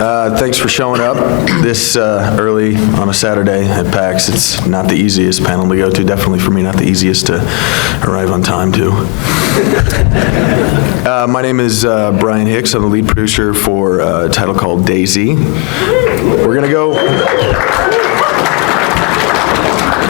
Thanks for showing up this early on a Saturday at PAX. It's not the easiest panel to go to. Definitely for me, not the easiest to arrive on time to. My name is Brian Hicks. I'm the lead producer for a title called Daisy. We're going to go...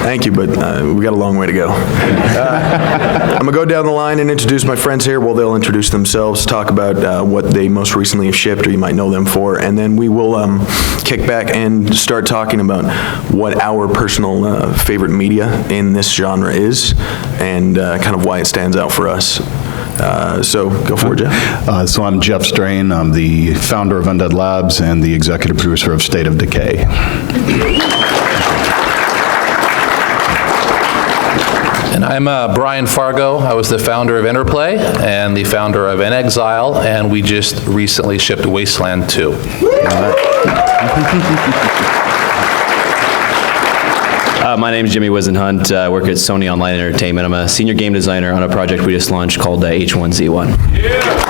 Thank you, but we got a long way to go. I'm going to go down the line and introduce my friends here. Well, they'll introduce themselves, talk about what they most recently have shipped or you might know them for, and then we will kick back and start talking about what our personal favorite media in this genre is and kind of why it stands out for us. So go for it, Jeff. So I'm Jeff Strain. I'm the founder of Undead Labs and the executive producer of State of Decay. And I'm Brian Fargo. I was the founder of Interplay and the founder of inXile, and we just recently shipped Wasteland 2. My name is Jimmy Whisenhunt. I work at Sony Online Entertainment. I'm a senior game designer on a project we just launched called H1Z1. Yeah.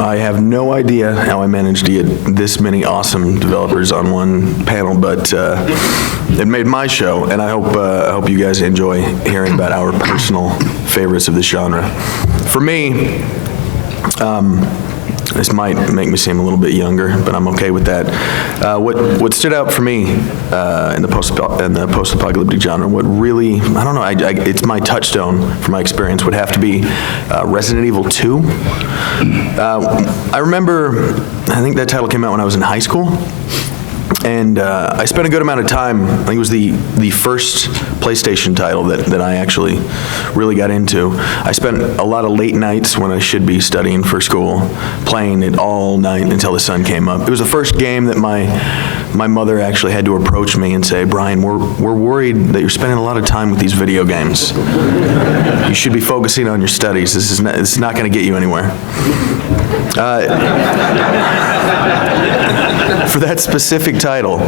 I have no idea how I managed to get this many awesome developers on one panel, but it made my show, and I hope you guys enjoy hearing about our personal favorites of this genre. For me, this might make me seem a little bit younger, but I'm okay with that. What stood out for me in the post-apocalyptic genre, what really, I don't know, it's my touchstone for my experience, would have to be Resident Evil 2. I remember, I think that title came out when I was in high school, and I spent a good amount of time, I think it was the first PlayStation title that I actually really got into. I spent a lot of late nights when I should be studying for school, playing it all night until the sun came up. It was the first game that my mother actually had to approach me and say, Brian, we're worried that you're spending a lot of time with these video games. You should be focusing on your studies. This is not going to get you anywhere. For that specific title,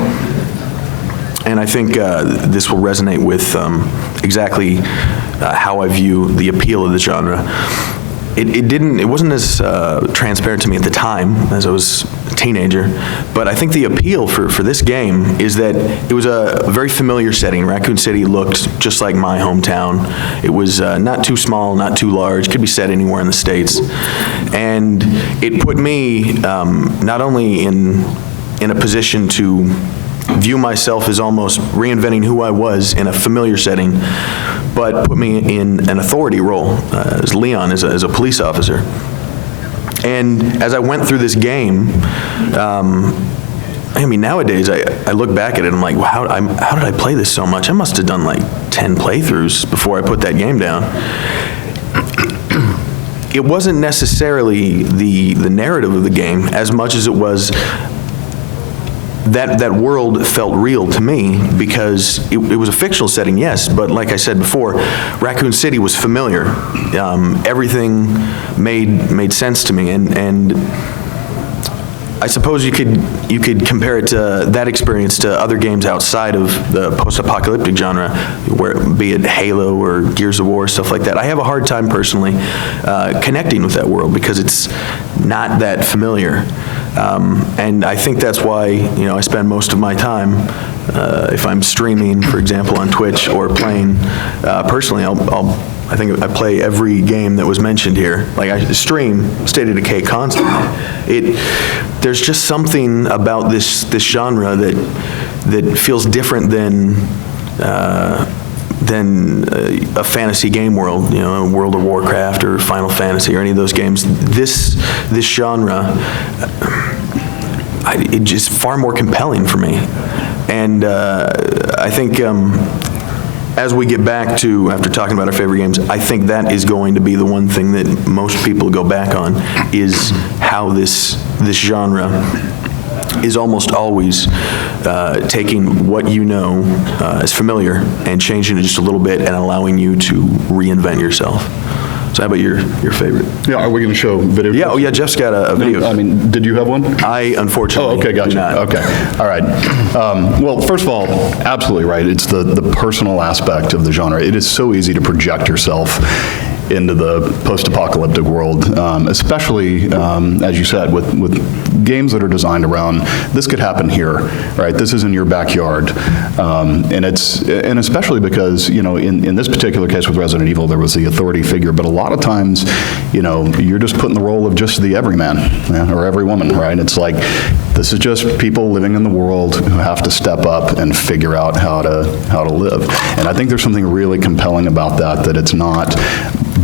and I think this will resonate with exactly how I view the appeal of the genre. It wasn't as transparent to me at the time as I was a teenager, but I think the appeal for this game is that it was a very familiar setting. Raccoon City looked just like my hometown. It was not too small, not too large, could be set anywhere in the States. And it put me not only in a position to view myself as almost reinventing who I was in a familiar setting, but put me in an authority role as Leon, as a police officer. And as I went through this game, I mean, nowadays, I look back at it and I'm like, wow, how did I play this so much? I must have done like 10 playthroughs before I put that game down. It wasn't necessarily the narrative of the game as much as it was that world felt real to me because it was a fictional setting, yes, but like I said before, Raccoon City was familiar. Everything made sense to me, and I suppose you could compare it to that experience to other games outside of the post-apocalyptic genre, where be it Halo or Gears of War, stuff like that. I have a hard time personally connecting with that world because it's not that familiar. And I think that's why, I spend most of my time, if I'm streaming, for example, on Twitch or playing personally, I think I play every game that was mentioned here. Like I stream State of Decay constantly. There's just something about this genre that feels different than a fantasy game world, World of Warcraft or Final Fantasy or any of those games. This genre, it's just far more compelling for me. And I think as we get back to, after talking about our favorite games, I think that is going to be the one thing that most people go back on, is how this genre is almost always taking what you know as familiar and changing it just a little bit and allowing you to reinvent yourself. So how about your favorite? Yeah, are we going to show video? Yeah, oh yeah, Jeff's got a video. No, I mean, did you have one? I unfortunately Oh, okay, gotcha. do not. Okay, all right. Well, first of all, absolutely right. It's the personal aspect of the genre. It is so easy to project yourself into the post-apocalyptic world, especially, as you said, with games that are designed around, this could happen here, right? This is in your backyard. And especially because, in this particular case with Resident Evil, there was the authority figure, but a lot of times, you're just put in the role of just the everyman, or every woman, right? It's like, this is just people living in the world who have to step up and figure out how to live. And I think there's something really compelling about that it's not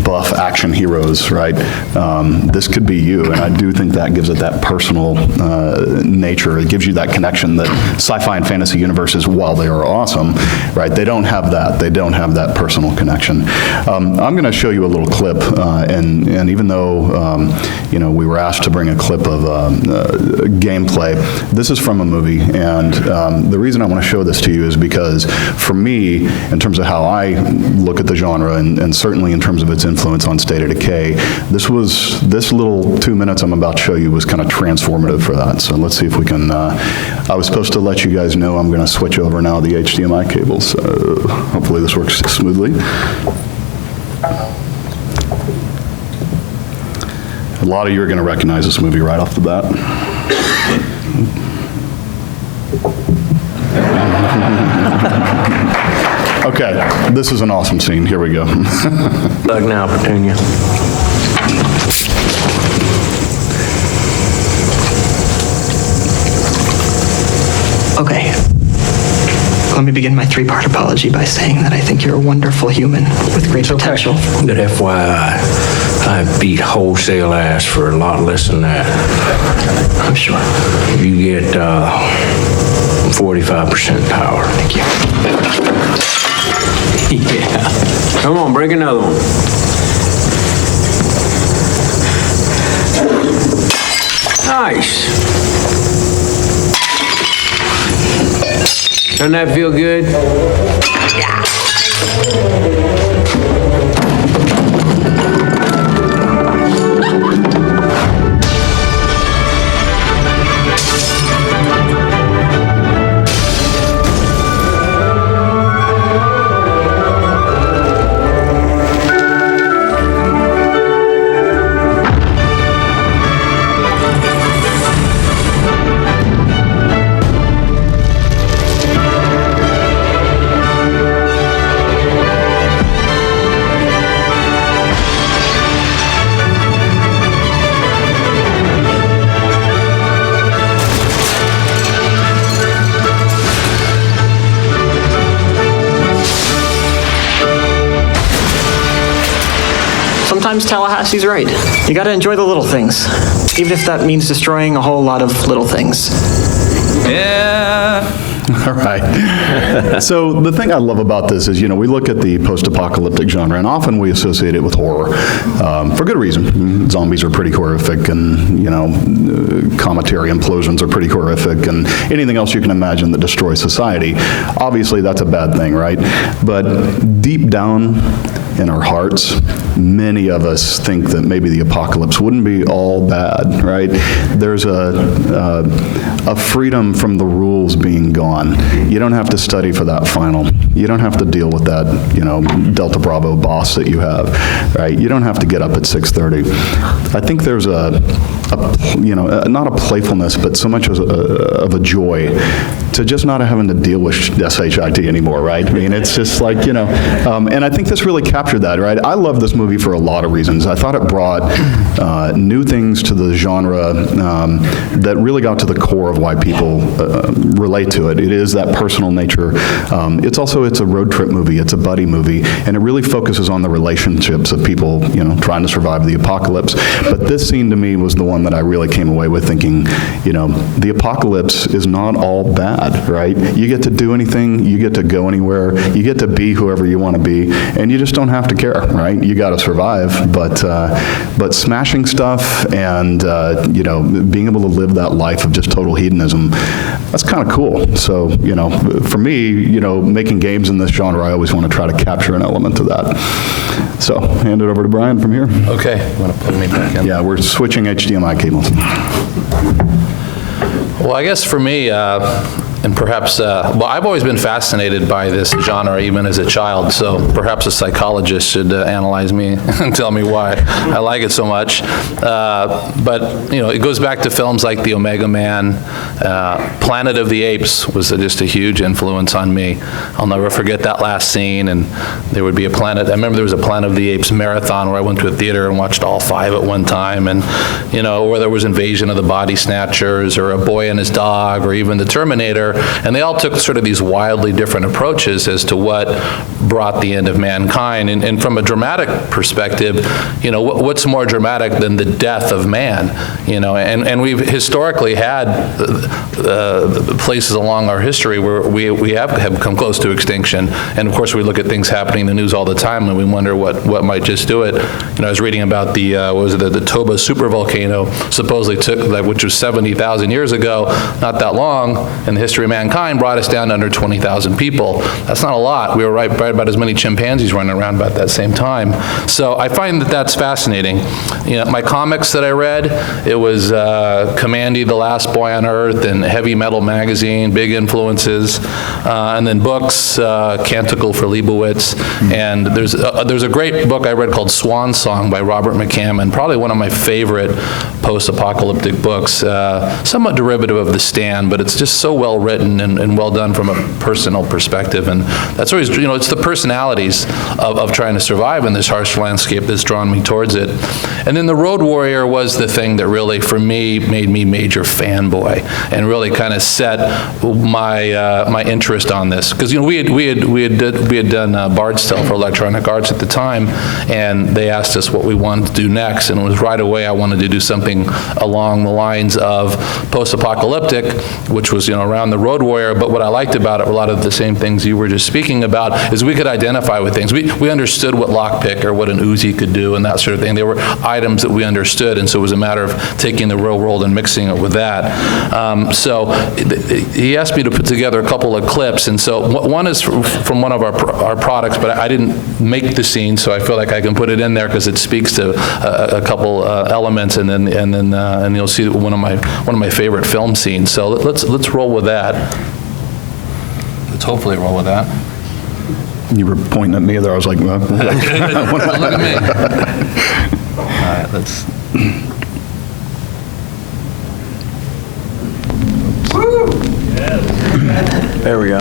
buff action heroes, right? This could be you, and I do think that gives it that personal nature. It gives you that connection that sci-fi and fantasy universes, while they are awesome, right, they don't have that. They don't have that personal connection. I'm going to show you a little clip, and even though, we were asked to bring a clip of gameplay, this is from a movie, and the reason I want to show this to you is because, for me, in terms of how I look at the genre, and certainly in terms of its influence on State of Decay, this little 2 minutes I'm about to show you was kind of transformative for that. So let's see if we can, I was supposed to let you guys know I'm going to switch over now the HDMI cables, so hopefully this works smoothly. A lot of you are going to recognize this movie right off the bat. Okay, this is an awesome scene. Here we go. Bug now, Petunia. Okay. Let me begin my three-part apology by saying that I think you're a wonderful human with great potential. But FYI, I beat wholesale ass for a lot less than that. I'm sure. You get 45% power. Thank you. Yeah. Come on, break another one. Nice. Doesn't that feel good? Yeah. Sometimes Tallahassee's right. You gotta enjoy the little things, even if that means destroying a whole lot of little things. Yeah. All right. So the thing I love about this is, we look at the post-apocalyptic genre, and often we associate it with horror, for good reason. Zombies are pretty horrific, and, cometary implosions are pretty horrific, and anything else you can imagine that destroys society. Obviously, that's a bad thing, right? But deep down in our hearts, many of us think that maybe the apocalypse wouldn't be all bad, right? There's a freedom from the rules being gone. You don't have to study for that final. You don't have to deal with that, Delta Bravo boss that you have, right? You don't have to get up at 6:30. I think there's not a playfulness, but so much of a joy to just not having to deal with SHIT anymore, right? I mean, it's just like, and I think this really captured that, right? I love this movie for a lot of reasons. I thought it brought new things to the genre that really got to the core of why people relate to it. It is that personal nature. It's a road trip movie. It's a buddy movie, and it really focuses on the relationships of people, trying to survive the apocalypse. But this scene to me was the one that I really came away with thinking, the apocalypse is not all bad, right? You get to do anything, you get to go anywhere, you get to be whoever you want to be, and you just don't have to care, right? You got to survive, but smashing stuff and being able to live that life of just total hedonism, that's kind of cool. So for me, making games in this genre, I always want to try to capture an element of that. So hand it over to Brian from here. Okay, you want to plug me back in? Yeah, we're switching HDMI cables. Well, I guess for me, And perhaps, well, I've always been fascinated by this genre, even as a child, so perhaps a psychologist should analyze me and tell me why I like it so much. But, you know, it goes back to films like The Omega Man. Planet of the Apes was just a huge influence on me. I'll never forget that last scene, and there would be a I remember there was a Planet of the Apes marathon where I went to a theater and watched all 5 at one time, and, you know, or there was Invasion of the Body Snatchers, or A Boy and His Dog, or even The Terminator, and they all took sort of these wildly different approaches as to what brought the end of mankind. And from a dramatic perspective, you know, what's more dramatic than the death of man? You know, and we've historically had places along our history where we have come close to extinction. And of course, we look at things happening in the news all the time, and we wonder what might just do it. You know, I was reading about the the Toba supervolcano supposedly took, which was 70,000 years ago, not that long in the history of mankind, brought us down to under 20,000 people. That's not a lot. We were right about as many chimpanzees running around about that same time. So I find that that's fascinating. You know, my comics that I read, it was Commandy, The Last Boy on Earth, and Heavy Metal Magazine, big influences. And then books, Canticle for Leibowitz. And there's a great book I read called Swan Song by Robert McCammon, probably one of my favorite post-apocalyptic books, somewhat derivative of The Stand, but it's just so well written and well done from a personal perspective. And that's always, you know, it's the personalities of trying to survive in this harsh landscape that's drawn me towards it. And then The Road Warrior was the thing that really, for me, made me major fanboy and really kind of set my interest on this. Because, you know, we had done Bard's Tale for Electronic Arts at the time, and they asked us what we wanted to do next, and it was right away I wanted to do something along the lines of post-apocalyptic, which was, you know, around the Road Warrior. But what I liked about it, a lot of the same things you were just speaking about, is we could identify with things. We understood what lockpick or what an Uzi could do and that sort of thing. They were items that we understood, and so it was a matter of taking the real world and mixing it with that. So he asked me to put together a couple of clips, and so one is from one of our products, but I didn't make the scene, so I feel like I can put it in there because it speaks to a couple elements, and then you'll see one of my favorite film scenes. So let's roll with that. Let's hopefully roll with that. You were pointing at me there. I was like, well, Look at me. All right, let's. There we go.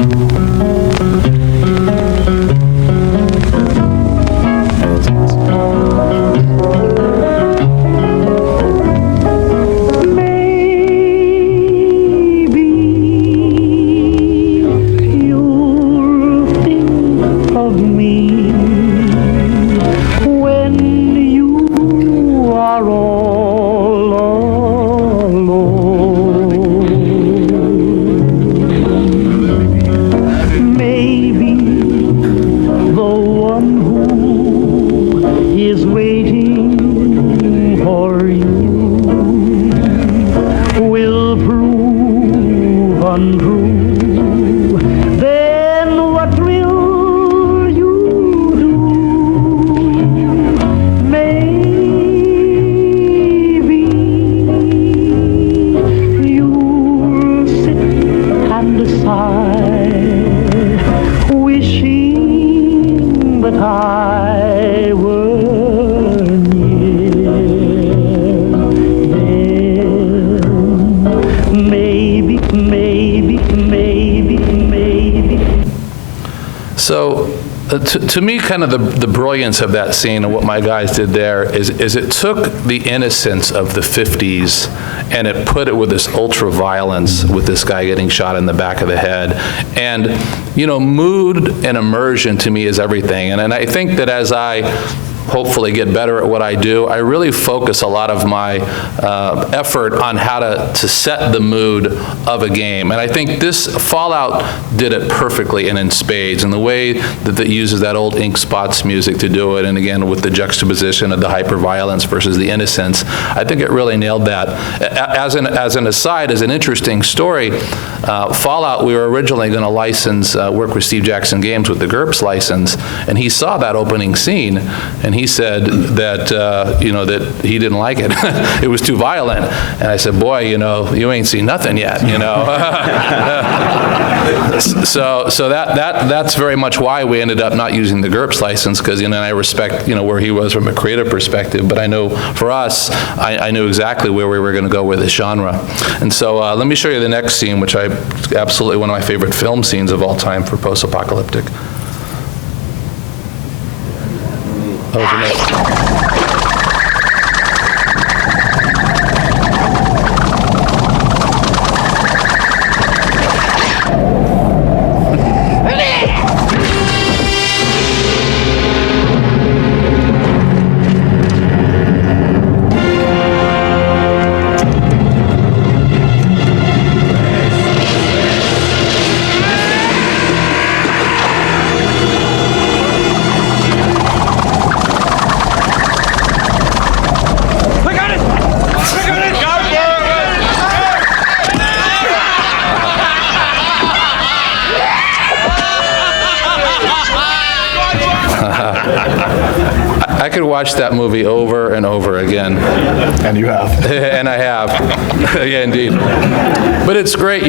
So to me, kind of the brilliance of that scene and what my guys did there is it took the innocence of the 50s and it put it with this ultra violence with this guy getting shot in the back of the head. And, you know, mood and immersion to me is everything. And I think that as I hopefully get better at what I do, I really focus a lot of my effort on how to set the mood of a game. And I think this Fallout did it perfectly and in spades, and the way that it uses that old Ink Spots music to do it, and again with the juxtaposition of the hyper-violence versus the innocence, I think it really nailed that. As an aside, as an interesting story, Fallout, we were originally going to license, work with Steve Jackson Games with the GURPS license, and he saw that opening scene, and he said that, that he didn't like it. It was too violent. And I said, boy, you ain't seen nothing yet, So that's very much why we ended up not using the GURPS license, because, I respect, where he was from a creative perspective, but I know for us, I knew exactly where we were going to go with this genre. And so let me show you the next scene, which absolutely one of my favorite film scenes of all time for post-apocalyptic. That was the next. I could watch that movie over and over again. And you have. And I have. Yeah, indeed. But it's great.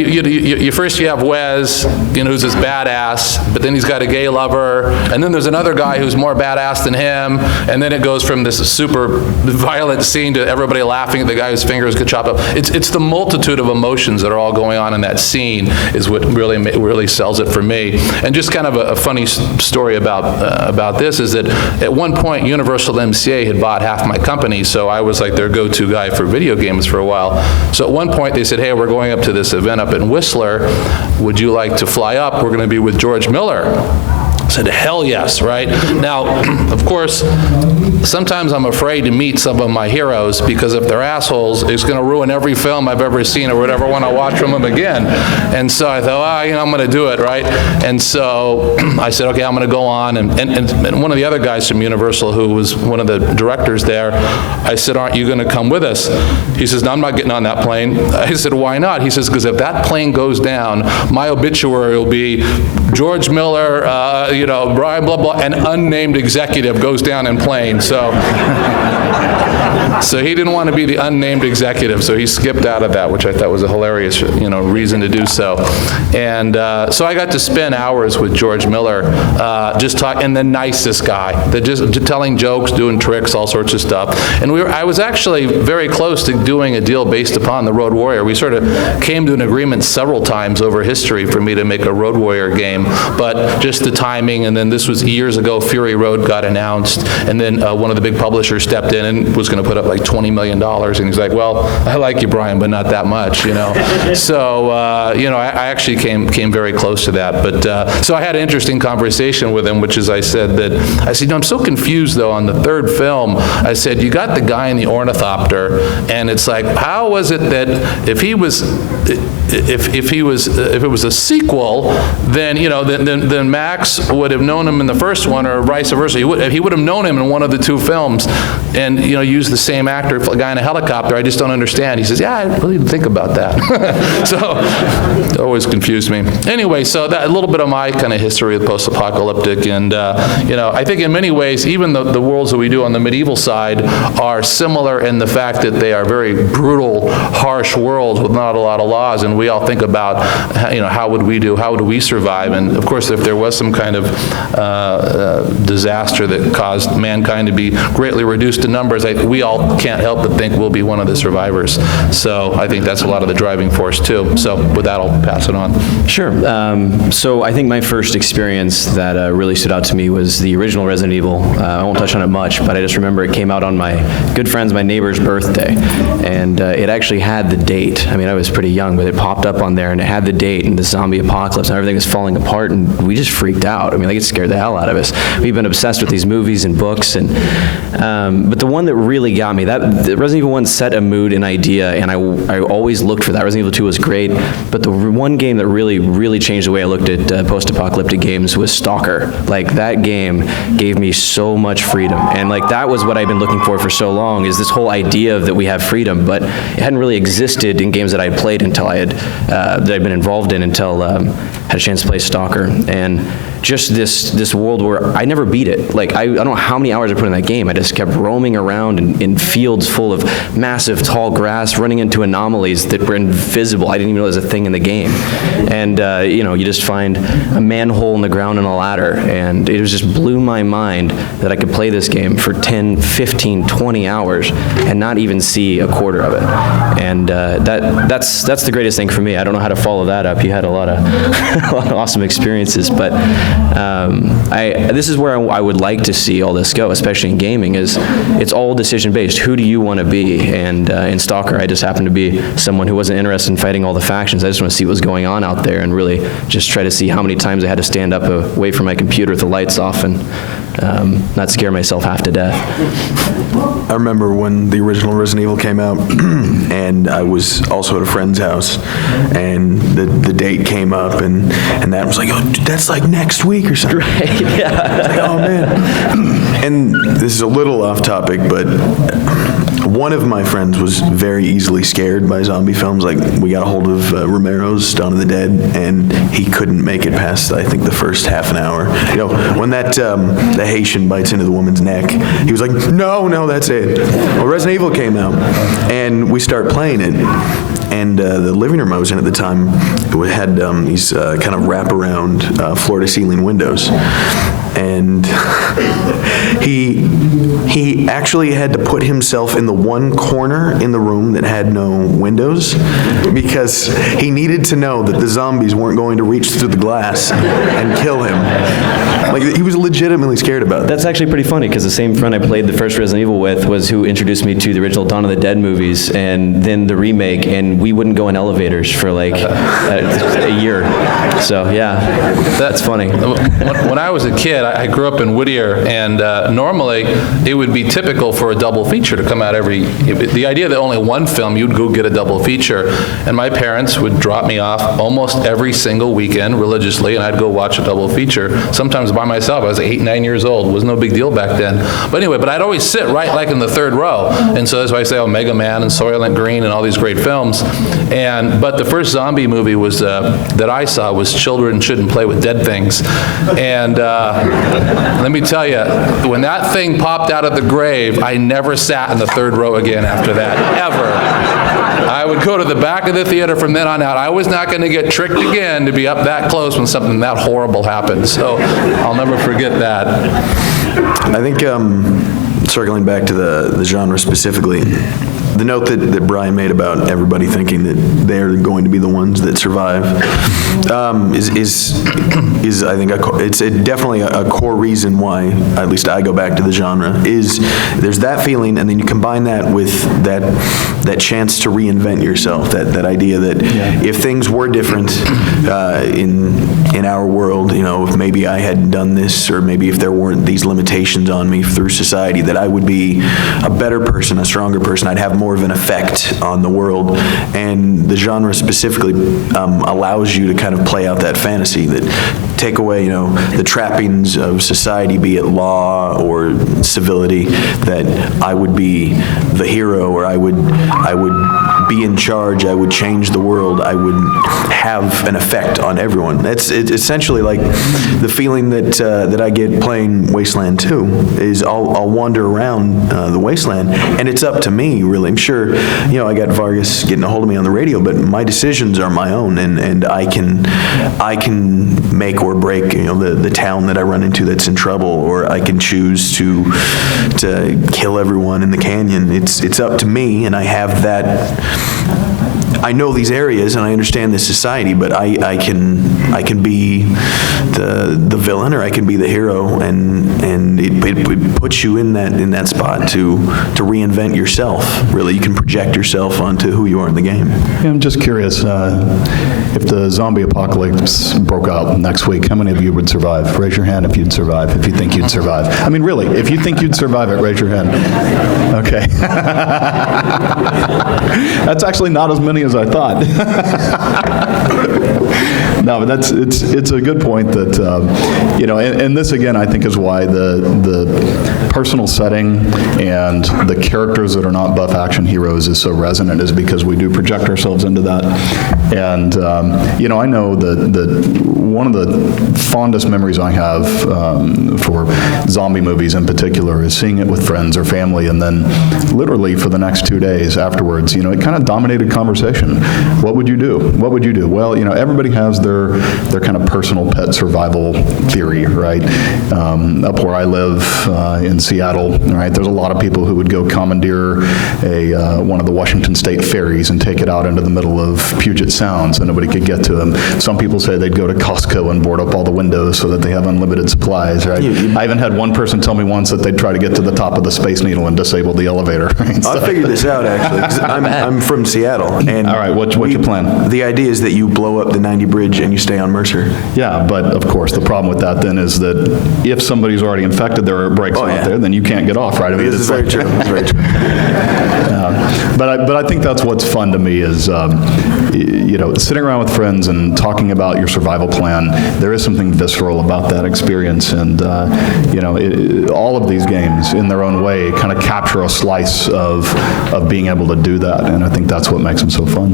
First you have Wes, who's this badass, but then he's got a gay lover, and then there's another guy who's more badass than him, and then it goes from this super violent scene to everybody laughing at the guy whose fingers get chopped up. It's the multitude of emotions that are all going on in that scene is what really sells it for me. And just kind of a funny story about this is that at one point Universal MCA had bought half my company, so I was like their go-to guy for video games for a while. So at one point they said, hey, we're going up to this event up in Whistler. Would you like to fly up? We're going to be with George Miller. I said, hell yes, right? Now, of course, sometimes I'm afraid to meet some of my heroes because if they're assholes, it's going to ruin every film I've ever seen or would ever want to watch from them again. And so I thought, I'm going to do it, right? And so I said, okay, I'm going to go on. And one of the other guys from Universal, who was one of the directors there, I said, aren't you going to come with us? He says, no, I'm not getting on that plane. I said, why not? He says, because if that plane goes down, my obituary will be George Miller, Brian blah, blah, an unnamed executive goes down in plane. So he didn't want to be the unnamed executive, so he skipped out of that, which I thought was a hilarious, reason to do so. And so I got to spend hours with George Miller, just talking, and the nicest guy, just telling jokes, doing tricks, all sorts of stuff. And I was actually very close to doing a deal based upon the Road Warrior. We sort of came to an agreement several times over history for me to make a Road Warrior game, but just the timing, and then this was years ago, Fury Road got announced, and then one of the big publishers stepped in and was going to put up like $20 million, and he's like, well, I like you, Brian, but not that much, So, I actually came very close to that, but, so I had an interesting conversation with him, which is I said, I'm so confused, though, on the third film. I said, you got the guy in the ornithopter, and it's like, how was it that if it was a sequel, then Max would have known him in the first one, or vice versa. He would have known him in one of the two films, and used the same actor, a guy in a helicopter. I just don't understand. He says, yeah, I really didn't think about that. So it always confused me. Anyway, so that a little bit of my kind of history of post-apocalyptic, and I think in many ways, even the worlds that we do on the medieval side are similar in the fact that they are very brutal, harsh worlds with not a lot of laws, and we all think about, how would we survive? And of course, if there was some kind of disaster that caused mankind to be greatly reduced in numbers, we all can't help but think we'll be one of the survivors. So I think that's a lot of the driving force too. So with that, I'll pass it on. Sure. So I think my first experience that really stood out to me was the original Resident Evil. I won't touch on it much, but I just remember it came out on my good friend's, my neighbor's birthday, and it actually had the date. I mean, I was pretty young, but it popped up on there, and it had the date and the zombie apocalypse, and everything was falling apart, and we just freaked out. I mean, like, it scared the hell out of us. We've been obsessed with these movies and books, and but the one that really got me, that Resident Evil 1 set a mood and idea, and I always looked for that. Resident Evil 2 was great, but the one game that really changed the way I looked at post-apocalyptic games was Stalker. Like, that game gave me so much freedom, and like, that was what I've been looking for so long, is this whole idea of that we have freedom, but it hadn't really existed in games that I'd played until that I'd been involved in until I had a chance to play Stalker. And just this world where I never beat it. Like, I don't know how many hours I put in that game. I just kept roaming around in fields full of massive tall grass, running into anomalies that were invisible. I didn't even know there was a thing in the game. And, you just find a manhole in the ground and a ladder. And it just blew my mind that I could play this game for 10, 15, 20 hours and not even see a quarter of it. And that's the greatest thing for me. I don't know how to follow that up. You had a lot of, a lot of awesome experiences, but this is where I would like to see all this go, especially in gaming, is it's all decision-based. Who do you want to be? And in Stalker, I just happened to be someone who wasn't interested in fighting all the factions. I just want to see what was going on out there and really just try to see how many times I had to stand up away from my computer with the lights off and not scare myself half to death. I remember when the original Resident Evil came out, and I was also at a friend's house, and the date came up, and that was like, oh, that's like next week or something. Right, yeah. It's like, oh, man. And this is a little off topic, but one of my friends was very easily scared by zombie films. Like, we got a hold of Romero's Dawn of the Dead, and he couldn't make it past, I think, the first half an hour. When that the Haitian bites into the woman's neck, he was like, no, that's it. Well, Resident Evil came out, and we start playing it. And the living room I was in at the time had these kind of wraparound floor-to-ceiling windows. And he actually had to put himself in the one corner in the room that had no windows because he needed to know that the zombies weren't going to reach through the glass and kill him. Like, he was legitimately scared about it. That's actually pretty funny, because the same friend I played the first Resident Evil with was who introduced me to the original Dawn of the Dead movies and then the remake, and we wouldn't go in elevators for like a year. So yeah, that's funny. When I was a kid, I grew up in Whittier, and normally it would be typical for a double feature to come out the idea that only one film, you'd go get a double feature, and my parents would drop me off almost every single weekend religiously, and I'd go watch a double feature, sometimes by myself. I was 8, 9 years old. It was no big deal back then. But anyway, I'd always sit right like in the third row, and so that's why I say, Mega Man and Soylent Green and all these great films. But the first zombie movie was that I saw was Children Shouldn't Play with Dead Things. And let me tell you, when that thing popped out of the grave, I never sat in the third row again after that, ever. I would go to the back of the theater from then on out. I was not going to get tricked again to be up that close when something that horrible happened. So I'll never forget that. I think, circling back to the genre specifically, the note that Brian made about everybody thinking that they're going to be the ones that survive is I think it's definitely a core reason why, at least I go back to the genre, is there's that feeling, and then you combine that with that chance to reinvent yourself, that idea that if things were different in our world, if maybe I hadn't done this, or maybe if there weren't these limitations on me through society, that I would be a better person, a stronger person. I'd have more of an effect on the world. And the genre specifically allows you to kind of play out that fantasy, that take away, the trappings of society, be it law or civility, that I would be the hero, or I would be in charge, I would change the world, I would have an effect on everyone. It's essentially like the feeling that I get playing Wasteland 2 is I'll wander around the Wasteland, and it's up to me, really. I'm sure, I got Vargas getting a hold of me on the radio, but my decisions are my own, and I can make or break, the town that I run into that's in trouble, or I can choose to kill everyone in the canyon. It's up to me, and I have that. I know these areas and I understand this society, but I can be the villain, or I can be the hero, and it puts you in that spot to reinvent yourself. Really, you can project yourself onto who you are in the game. Yeah, I'm just curious, if the zombie apocalypse broke out next week, how many of you would survive? Raise your hand if you'd survive, if you think you'd survive. I mean, really, if you think you'd survive it, raise your hand. Okay. That's actually not as many as I thought. No, but it's a good point that, and this again, I think is why the personal setting and the characters that are not buff action heroes is so resonant, is because we do project ourselves into that. And, I know that one of the fondest memories I have for zombie movies in particular is seeing it with friends or family, and then literally for the next 2 days afterwards, it kind of dominated conversation. What would you do? What would you do? Well, everybody has their kind of personal pet survival theory, right? Up where I live in Seattle, right, there's a lot of people who would go commandeer one of the Washington State ferries and take it out into the middle of Puget Sound so nobody could get to them. Some people say they'd go to Costco and board up all the windows so that they have unlimited supplies, right? I even had one person tell me once that they'd try to get to the top of the Space Needle and disable the elevator. Right? I figured this out, actually, 'cause I'm from Seattle. And all right, what's your plan? The idea is that you blow up the 90 bridge and you stay on Mercer. Yeah, but of course, the problem with that then is that if somebody's already infected, there are brakes out there, then you can't get off, right? I mean, This is very true. It's very true. But I think that's what's fun to me is, sitting around with friends and talking about your survival plan. There is something visceral about that experience, and all of these games, in their own way, kind of capture a slice of being able to do that, and I think that's what makes them so fun.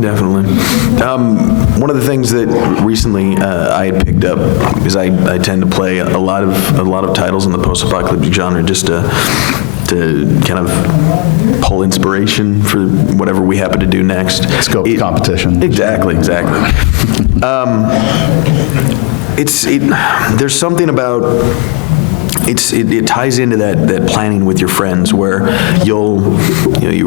Definitely. One of the things that recently I had picked up, because I tend to play a lot of titles in the post-apocalyptic genre, just to kind of pull inspiration for whatever we happen to do next. Scope of competition. Exactly. There's something about it ties into that planning with your friends, where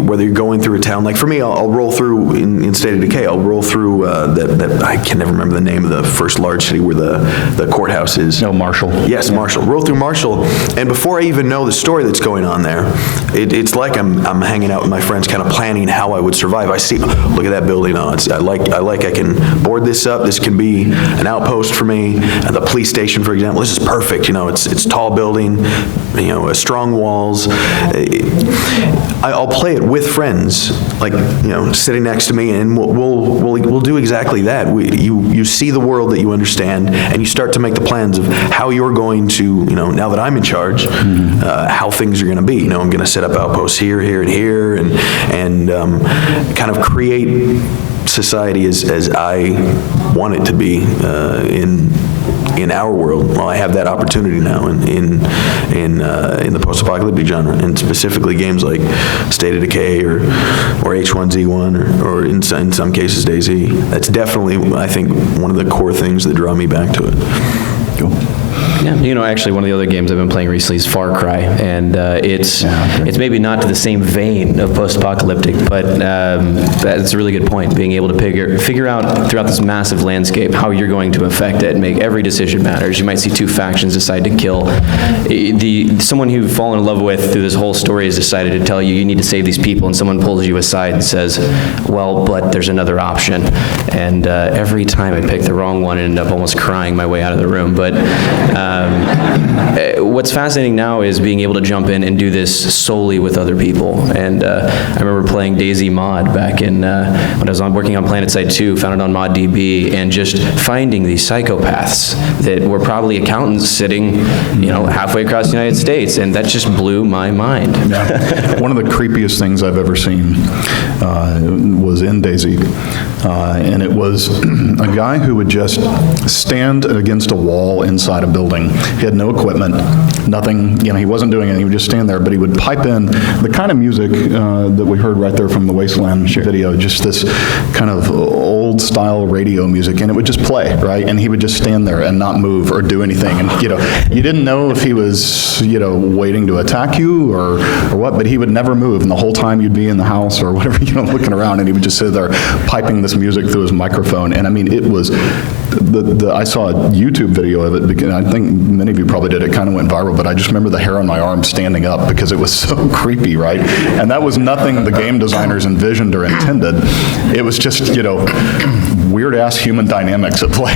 whether you're going through a town, like for me, I'll roll through in State of Decay. I'll roll through that I can never remember the name of the first large city where the courthouse is. No, Marshall. Yes, Marshall. Roll through Marshall, and before I even know the story that's going on there, it's like I'm hanging out with my friends, kind of planning how I would survive. I see, look at that building. I can board this up. This can be an outpost for me. The police station, for example. This is perfect. It's tall building, strong walls. I'll play it with friends, like sitting next to me, and we'll do exactly that. You see the world that you understand, and you start to make the plans of how you're going to, now that I'm in charge, how things are going to be. I'm going to set up outposts here, and here, and kind of create society as I want it to be in our world. Well, I have that opportunity now in the post-apocalyptic genre, and specifically games like State of Decay or H1Z1 or in some cases DayZ. That's definitely, I think, one of the core things that draw me back to it. Cool. Yeah, actually, one of the other games I've been playing recently is Far Cry, and it's maybe not to the same vein of post-apocalyptic, but that's a really good point. Being able to figure out throughout this massive landscape how you're going to affect it and make every decision matters. You might see two factions decide to kill. Someone you've fallen in love with through this whole story has decided to tell you need to save these people, and someone pulls you aside and says, well, but there's another option. And every time I pick the wrong one, I end up almost crying my way out of the room. But what's fascinating now is being able to jump in and do this solely with other people. And I remember playing DayZ Mod back in when I was working on PlanetSide 2, found it on ModDB, and just finding these psychopaths that were probably accountants sitting, halfway across the United States, and that just blew my mind. Yeah. One of the creepiest things I've ever seen was in DayZ, and it was a guy who would just stand against a wall inside a building. He had no equipment, nothing, he wasn't doing anything, he would just stand there, but he would pipe in the kind of music that we heard right there from the Wasteland video, just this kind of old style radio music, and it would just play, right? And he would just stand there and not move or do anything, and you didn't know if he was, waiting to attack you or what, but he would never move, and the whole time you'd be in the house or whatever, looking around, and he would just sit there piping this music through his microphone, and I mean, it was, I saw a YouTube video of it, because I think many of you probably did, it kind of went viral, but I just remember the hair on my arm standing up because it was so creepy, right? And that was nothing the game designers envisioned or intended. It was just, weird-ass human dynamics at play.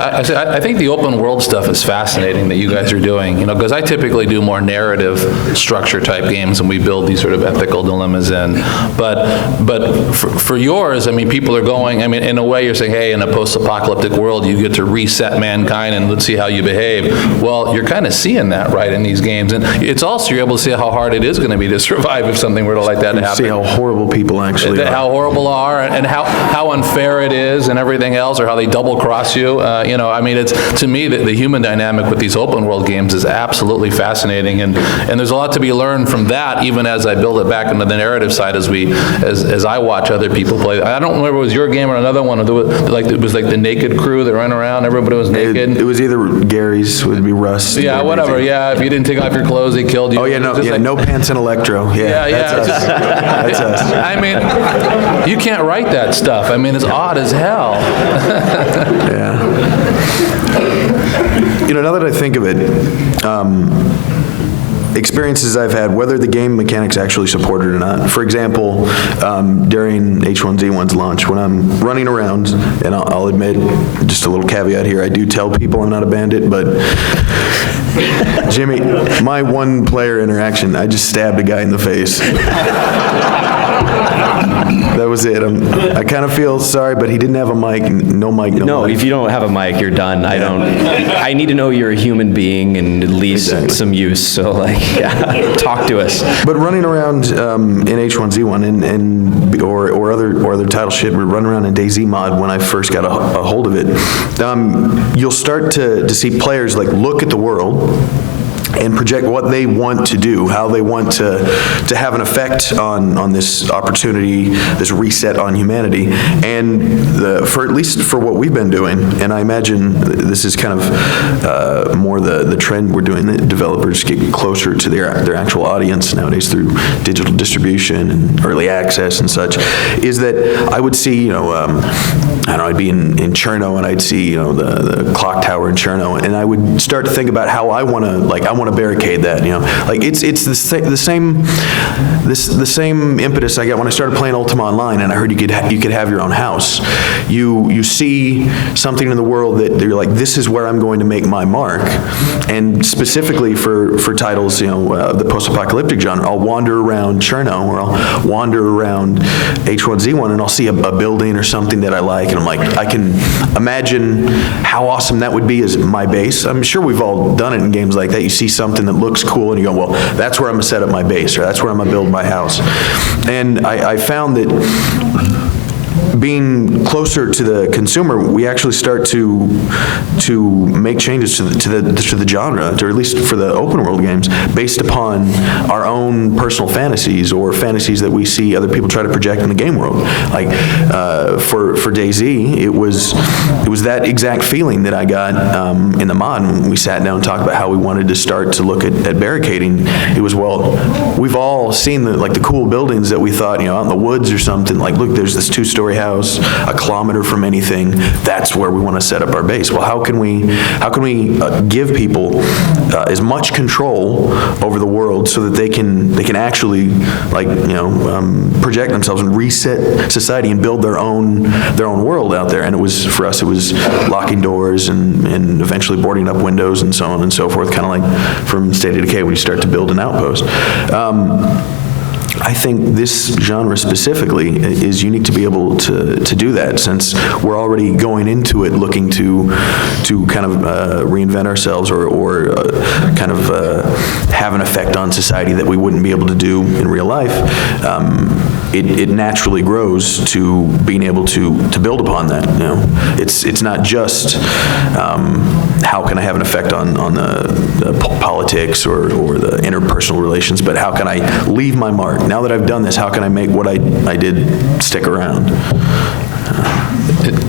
I think the open world stuff is fascinating that you guys are doing, because I typically do more narrative structure type games and we build these sort of ethical dilemmas in. But for yours, I mean, people are going, I mean, in a way you're saying, hey, in a post-apocalyptic world, you get to reset mankind and let's see how you behave. Well, you're kind of seeing that, right, in these games. And it's also, you're able to see how hard it is going to be to survive if something were to like that to happen. See how horrible people actually are. How horrible are and how unfair it is and everything else, or how they double-cross you. I mean, it's, to me, the human dynamic with these open world games is absolutely fascinating, and there's a lot to be learned from that, even as I build it back into the narrative side as I watch other people play. I don't remember if it was your game or another one. It was like the naked crew that ran around, everybody was naked. It was either Gary's, would be Rust. Yeah, whatever, yeah, if you didn't take off your clothes, they killed you. Oh, yeah, no pants and electro. Yeah, that's us. That's us. I mean, you can't write that stuff. I mean, it's odd as hell. Yeah. Now that I think of it, experiences I've had, whether the game mechanics actually support it or not. For example, during H1Z1's launch, when I'm running around, and I'll admit, just a little caveat here, I do tell people I'm not a bandit, but Jimmy, my one-player interaction, I just stabbed a guy in the face. That was it. I kind of feel sorry, but he didn't have a mic. No mic. No, mic. if you don't have a mic, you're done. I need to know you're a human being and at least some use. So, talk to us. But running around in H1Z1 and or other title shit, we're running around in DayZ mod when I first got a hold of it. You'll start to see players look at the world and project what they want to do, how they want to have an effect on this opportunity, this reset on humanity. And for at least for what we've been doing, and I imagine this is kind of more the trend we're doing, that developers get closer to their actual audience nowadays through digital distribution and early access and such, is that I would see, I'd be in Cherno and I'd see, the clock tower in Cherno, and I would start to think about how I want to barricade that, it's the same impetus I got when I started playing Ultima Online, and I heard you could have your own house. You see something in the world that you're like, this is where I'm going to make my mark, and specifically for titles, the post-apocalyptic genre, I'll wander around Cherno, or I'll wander around H1Z1, and I'll see a building or something that I like, and I'm like, I can imagine how awesome that would be as my base. I'm sure we've all done it in games like that. You see something that looks cool and you go, well, that's where I'm gonna set up my base, or that's where I'm gonna build my house. And I found that being closer to the consumer, we actually start to make changes to the genre, or at least for the open world games, based upon our own personal fantasies or fantasies that we see other people try to project in the game world. Like for DayZ, it was that exact feeling that I got in the mod when we sat down and talked about how we wanted to start to look at barricading. It was, well, we've all seen the cool buildings that we thought, out in the woods or something, like, look, there's this 2-story house a kilometer from anything. That's where we want to set up our base. Well, how can we give people as much control over the world so that they can actually project themselves and reset society and build their own world out there? And it was, for us, it was locking doors and eventually boarding up windows and so on and so forth, kind of like from State of Decay when you start to build an outpost. I think this genre specifically is unique to be able to do that, since we're already going into it looking to kind of reinvent ourselves or kind of have an effect on society that we wouldn't be able to do in real life. It naturally grows to being able to build upon that. It's not just how can I have an effect on the politics or the interpersonal relations, but how can I leave my mark? Now that I've done this, how can I make what I did stick around?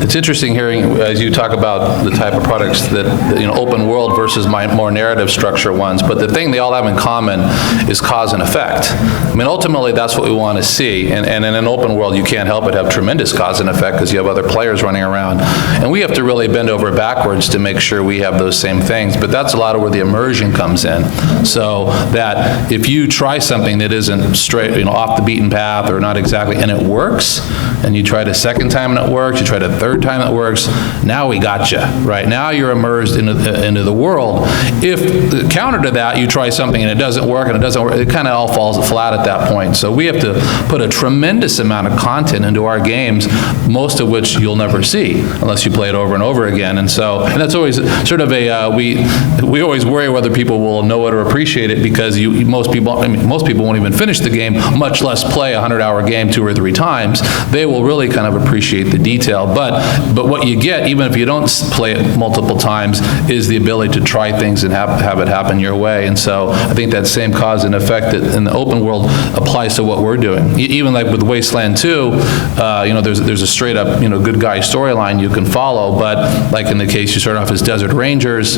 It's interesting hearing as you talk about the type of products that, open world versus my more narrative structure ones, but the thing they all have in common is cause and effect. I mean, ultimately, that's what we want to see, and in an open world, you can't help but have tremendous cause and effect because you have other players running around, and we have to really bend over backwards to make sure we have those same things, but that's a lot of where the immersion comes in, so that if you try something that isn't straight, off the beaten path or not exactly, and it works, and you tried a second time and it works, you tried a third time and it works, now we got you, right? Now you're immersed into the world. If the counter to that, you try something and it doesn't work, it kind of all falls flat at that point. So we have to put a tremendous amount of content into our games, most of which you'll never see unless you play it over and over again. And that's always sort of we always worry whether people will know it or appreciate it because most people won't even finish the game, much less play a 100-hour game 2 or 3 times. They will really kind of appreciate the detail. But what you get, even if you don't play it multiple times, is the ability to try things and have it happen your way. And so I think that same cause and effect that in the open world applies to what we're doing. Even like with Wasteland 2, there's a straight up, good guy storyline you can follow, but like in the case you start off as Desert Rangers,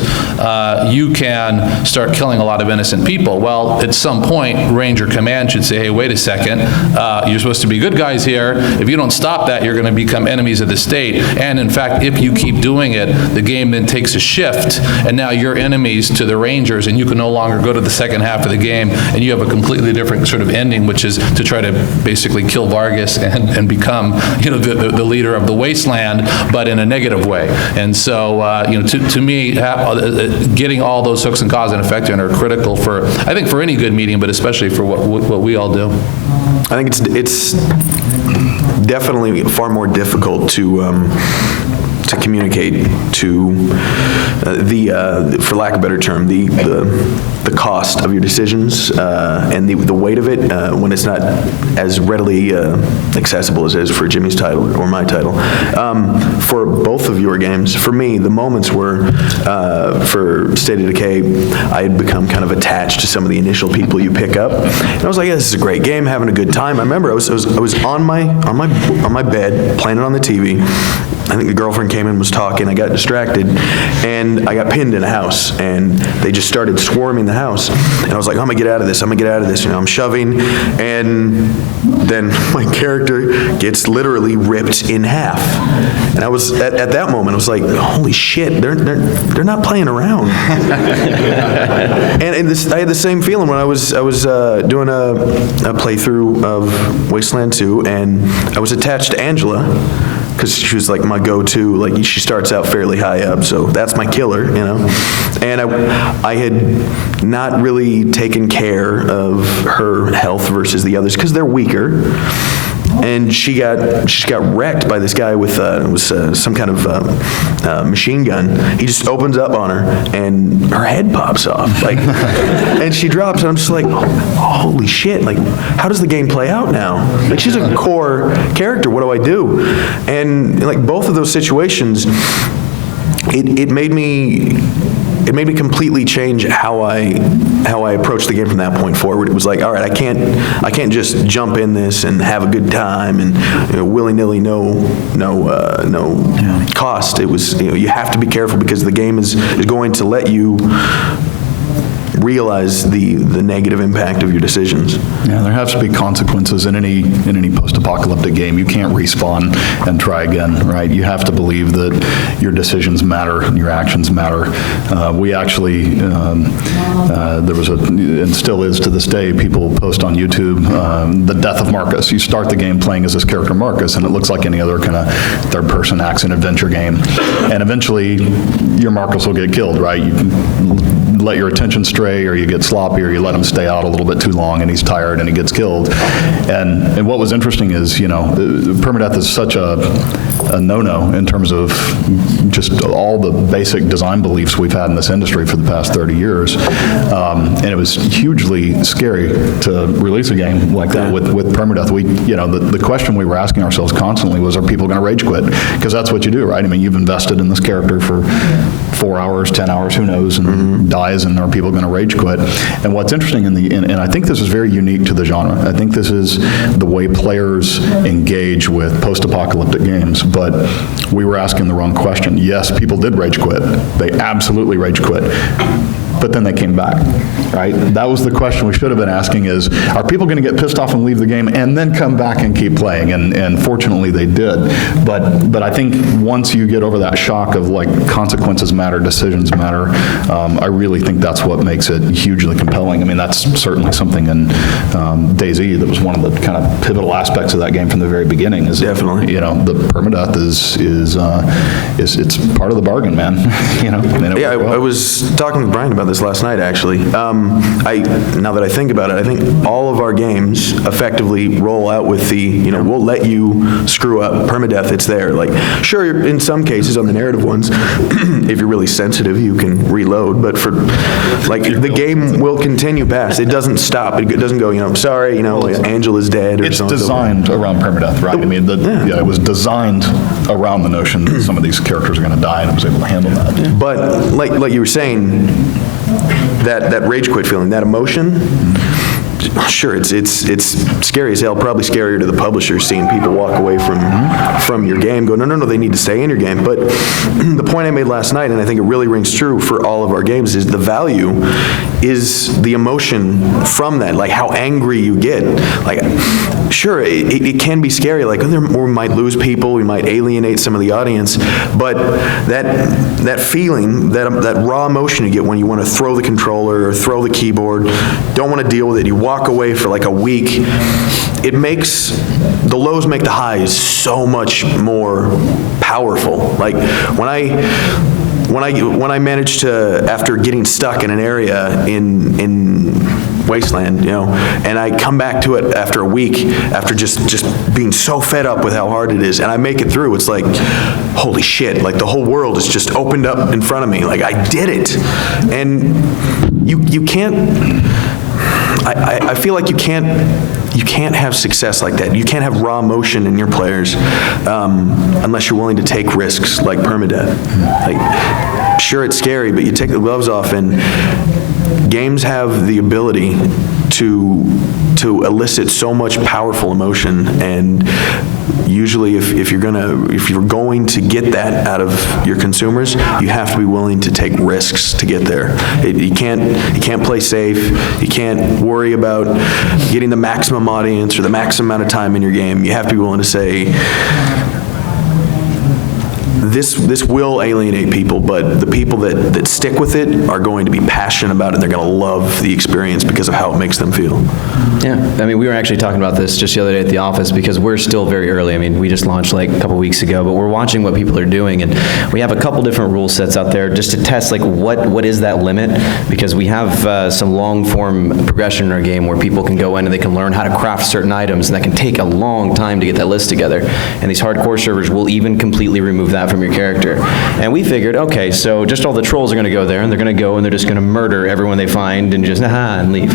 you can start killing a lot of innocent people. Well, at some point, Ranger Command should say, hey, wait a second, you're supposed to be good guys here. If you don't stop that, you're going to become enemies of the state. And in fact, if you keep doing it, the game then takes a shift, and now you're enemies to the Rangers, and you can no longer go to the second half of the game, and you have a completely different sort of ending, which is to try to basically kill Vargas and become, the leader of the Wasteland, but in a negative way. And so, to me, getting all those hooks and cause and effect in are critical for, I think, for any good medium, but especially for what we all do. I think it's definitely far more difficult to communicate to for lack of a better term, the cost of your decisions and the weight of it when it's not as readily accessible as it is for Jimmy's title or my title. For both of your games, for me, the moments were, for State of Decay, I had become kind of attached to some of the initial people you pick up. And I was like, yeah, this is a great game, having a good time. I remember I was on my bed, playing it on the TV. I think the girlfriend came in, was talking, I got distracted, and I got pinned in a house, and they just started swarming the house, and I was like, I'm gonna get out of this, I'm shoving, and then my character gets literally ripped in half, and I was, at that moment, I was like, holy shit, they're not playing around. and I had the same feeling when I was doing a playthrough of Wasteland 2, and I was attached to Angela, because she was like my go-to, like she starts out fairly high up, so that's my killer, And I had not really taken care of her health versus the others, because they're weaker. And she got wrecked by this guy with some kind of machine gun. He just opens up on her, and her head pops off, and she drops. And I'm just like, holy shit! Like, how does the game play out now? Like, she's a core character. What do I do? And like both of those situations, it made me completely change how I approached the game from that point forward. It was like, all right, I can't just jump in this and have a good time and willy-nilly no cost. It was, you have to be careful because the game is going to let you realize the negative impact of your decisions. Yeah, there has to be consequences in any post-apocalyptic game. You can't respawn and try again, right? You have to believe that your decisions matter, your actions matter. We actually, there was and still is to this day, people post on YouTube, the death of Marcus. You start the game playing as this character Marcus, and it looks like any other kind of third-person action-adventure game. And eventually, your Marcus will get killed, right? You can let your attention stray, or you get sloppy, or you let him stay out a little bit too long and he's tired and he gets killed. And what was interesting is, permadeath is such a no-no in terms of just all the basic design beliefs we've had in this industry for the past 30 years. And it was hugely scary to release a game like that with permadeath. The question we were asking ourselves constantly was, are people going to rage quit? Because that's what you do, right? I mean, you've invested in this character for 4 hours, 10 hours, who knows, and dies, and are people going to rage quit? And what's interesting, and I think this is very unique to the genre, I think this is the way players engage with post-apocalyptic games, but we were asking the wrong question. Yes, people did rage quit. They absolutely rage quit. But then they came back, right? That was the question we should have been asking is, are people going to get pissed off and leave the game and then come back and keep playing? And fortunately they did. But I think once you get over that shock of like consequences matter, decisions matter, I really think that's what makes it hugely compelling. I mean, that's certainly something in DayZ that was one of the kind of pivotal aspects of that game from the very beginning. Is Definitely. That, you know, the permadeath is it's part of the bargain, man. You know. And Yeah, I was talking with Brian about this last night, actually. Now that I think about it, I think all of our games effectively roll out with the, you know, we'll let you screw up, permadeath, it's there. Like, sure, in some cases on the narrative ones, if you're really sensitive, you can reload, but for, like, the game will continue past. It doesn't stop. It doesn't go, you know, sorry, you know, Angel is dead or It's something. designed around permadeath, right? I mean, it was designed around the notion that some of these characters are going to die, and it was able to handle that. But like you were saying, that rage quit feeling, that emotion, sure, it's scary as hell, probably scarier to the publisher seeing people walk away from your game, go, no, they need to stay in your game. But the point I made last night, and I think it really rings true for all of our games, is the value is the emotion from that, like how angry you get. Like, sure, it can be scary, like, we might lose people, we might alienate some of the audience, but that feeling, that raw emotion you get when you want to throw the controller or throw the keyboard, don't want to deal with it, you walk away for like a week, it makes, the lows make the highs so much more powerful. Like, when I managed to, after getting stuck in an area in Wasteland, you know, and I come back to it after a week, after just being so fed up with how hard it is, and I make it through, it's like, holy shit, like the whole world is just opened up in front of me, like I did it. And you can't, I feel like you can't have success like that. You can't have raw emotion in your players unless you're willing to take risks like permadeath. Like, sure, it's scary, but you take the gloves off, and games have the ability to elicit so much powerful emotion, and usually if you're going to get that out of your consumers, you have to be willing to take risks to get there. You can't play safe. You can't worry about getting the maximum audience or the maximum amount of time in your game. You have to be willing to say, this will alienate people, but the people that stick with it are going to be passionate about it, and they're going to love the experience because of how it makes them feel. Yeah, I mean, we were actually talking about this just the other day at the office, because we're still very early. I mean, we just launched like a couple weeks ago, but we're watching what people are doing, and we have a couple different rule sets out there just to test, like, what is that limit, because we have some long-form progression in our game where people can go in and they can learn how to craft certain items, and that can take a long time to get that list together, and these hardcore servers will even completely remove that from your character. And we figured, okay, so just all the trolls are going to go there, and they're going to go and they're just going to murder everyone they find and just and leave.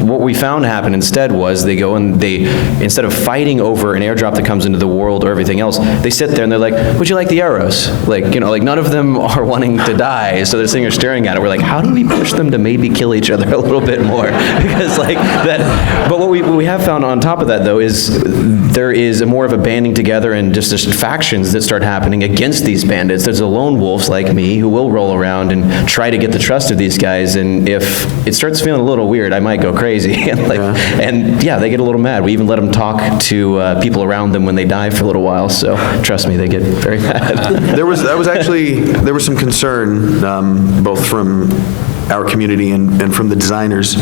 What we found happen instead was they go and they, instead of fighting over an airdrop that comes into the world or everything else, they sit there and they're like, would you like the arrows? Like, you know, like none of them are wanting to die, so they're sitting there staring at it. We're like, how do we push them to maybe kill each other a little bit more? Because like that, but what we have found on top of that though is there is more of a banding together and just factions that start happening against these bandits. There's the lone wolves like me who will roll around and try to get the trust of these guys, and if it starts feeling a little weird, I might go crazy. And they get a little mad. We even let them talk to people around them when they die for a little while, so trust me, they get very mad. There was some concern, both from our community and from the designers,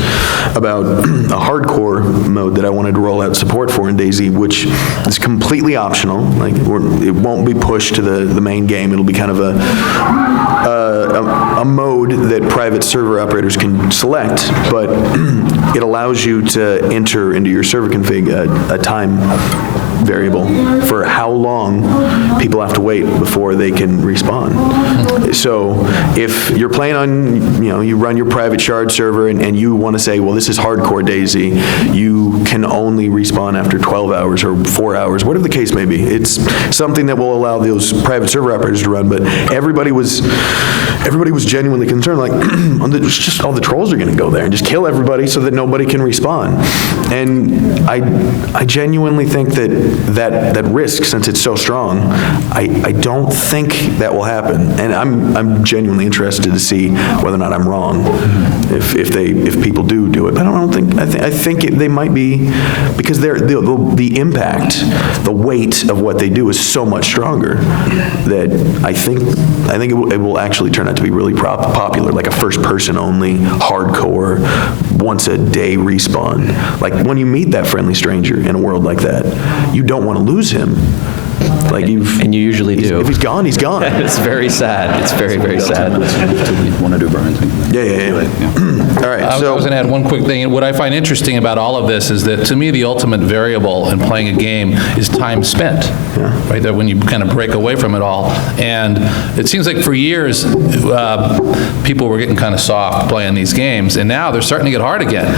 about a hardcore mode that I wanted to roll out support for in DayZ, which is completely optional. Like, it won't be pushed to the main game. It'll be kind of a mode that private server operators can select, but it allows you to enter into your server config a time variable for how long people have to wait before they can respawn. So if you're playing on, you run your private shard server and you want to say, well, this is hardcore DayZ, you can only respawn after 12 hours or 4 hours, whatever the case may be. It's something that will allow those private server operators to run, but everybody was everybody was genuinely concerned, like, it's just all the trolls are going to go there and just kill everybody so that nobody can respawn. And I genuinely think that risk, since it's so strong, I don't think that will happen. And I'm genuinely interested to see whether or not I'm wrong if people do it. But I think they might be, because the impact, the weight of what they do is so much stronger that I think it will actually turn out to be really popular, like a first-person only, hardcore, once-a-day respawn. Like, when you meet that friendly stranger in a world like that, you don't want to lose him. Like and you usually do. If he's gone, he's gone. It's very sad. It's very, very sad. Want to do Brian's thing? Yeah. All right, I was going to add one quick thing. What I find interesting about all of this is that, to me, the ultimate variable in playing a game is time spent, right? That when you kind of break away from it all. And it seems like for years, people were getting kind of soft playing these games, and now they're starting to get hard again,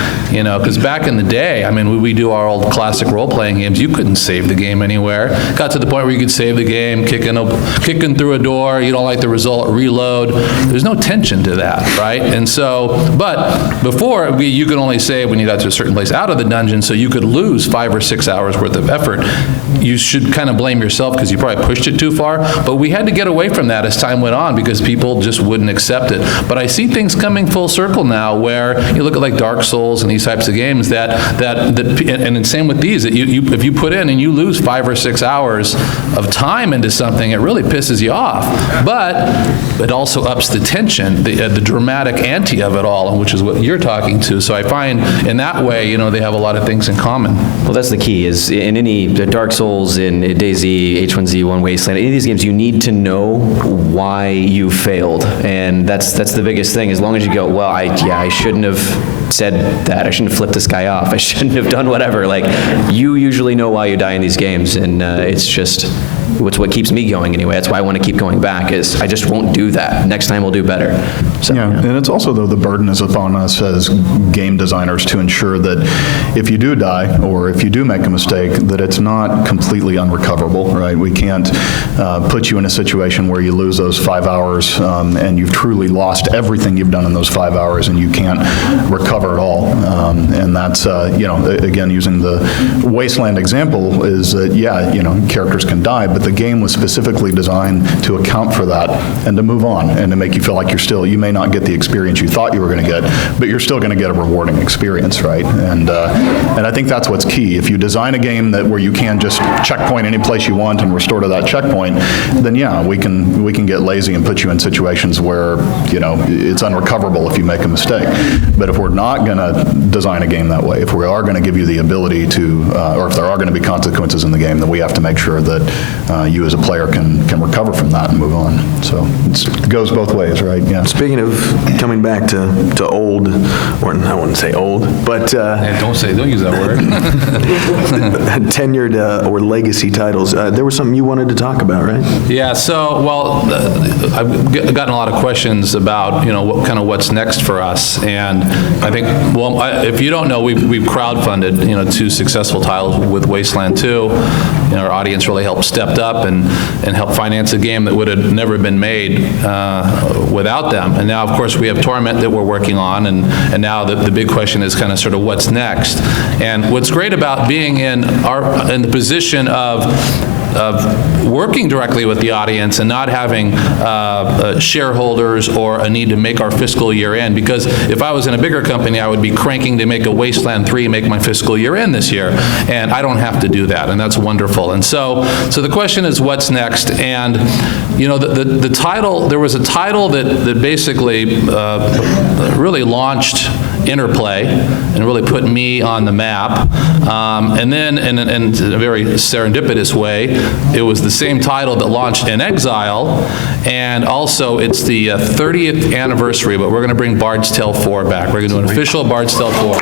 because back in the day, I mean, we do our old classic role-playing games, you couldn't save the game anywhere. Got to the point where you could save the game, kicking through a door, you don't like the result, reload. There's no tension to that, right? And so, but before, you could only save when you got to a certain place out of the dungeon, so you could lose 5 or 6 hours worth of effort. You should kind of blame yourself because you probably pushed it too far, but we had to get away from that as time went on because people just wouldn't accept it. But I see things coming full circle now where you look at like Dark Souls and these types of games and same with these, that if you put in and you lose 5 or 6 hours of time into something, it really pisses you off. But it also ups the tension, the dramatic ante of it all, which is what you're talking to. So I find in that way, they have a lot of things in common. Well, that's the key, is in the Dark Souls, in DayZ, H1Z1, Wasteland, any of these games, you need to know why you failed. And that's the biggest thing. As long as you go, well, I shouldn't have said that. I shouldn't have flipped this guy off. I shouldn't have done whatever. Like, you usually know why you die in these games, and it's just, it's what keeps me going anyway. That's why I want to keep going back, is I just won't do that. Next time we'll do better. So, yeah, and it's also, though, the burden is upon us as game designers to ensure that if you do die, or if you do make a mistake, that it's not completely unrecoverable, right? We can't put you in a situation where you lose those 5 hours and you've truly lost everything you've done in those 5 hours and you can't recover at all. And that's, again, using the Wasteland example, is that, characters can die, but the game was specifically designed to account for that and to move on and to make you feel like you may not get the experience you thought you were going to get, but you're still going to get a rewarding experience, right? And I think that's what's key. If you design a game where you can just checkpoint any place you want and restore to that checkpoint, then we can get lazy and put you in situations where, it's unrecoverable if you make a mistake. But if we're not going to design a game that way, if we are going to give you the ability to, or if there are going to be consequences in the game, then we have to make sure that you as a player can recover from that and move on. So it goes both ways, right? Yeah. Speaking of coming back to old, or I wouldn't say old, but don't use that word. tenured or legacy titles. There was something you wanted to talk about, right? Yeah. So, I've gotten a lot of questions about what's next for us, and I think, if you don't know, we've crowdfunded 2 successful titles with Wasteland 2. Our audience really stepped up and helped finance a game that would have never been made without them. And now, of course, we have Torment that we're working on, and now the big question is kind of sort of what's next. And what's great about being in the position of working directly with the audience and not having shareholders or a need to make our fiscal year end, because if I was in a bigger company, I would be cranking to make a Wasteland 3, make my fiscal year end this year, and I don't have to do that, and that's wonderful. And so the question is, what's next? And the title, there was a title that basically really launched Interplay and really put me on the map. And then in a very serendipitous way, it was the same title that launched inXile, and also it's the 30th anniversary, but we're going to bring Bard's Tale 4 back. We're going to do an official Bard's Tale 4.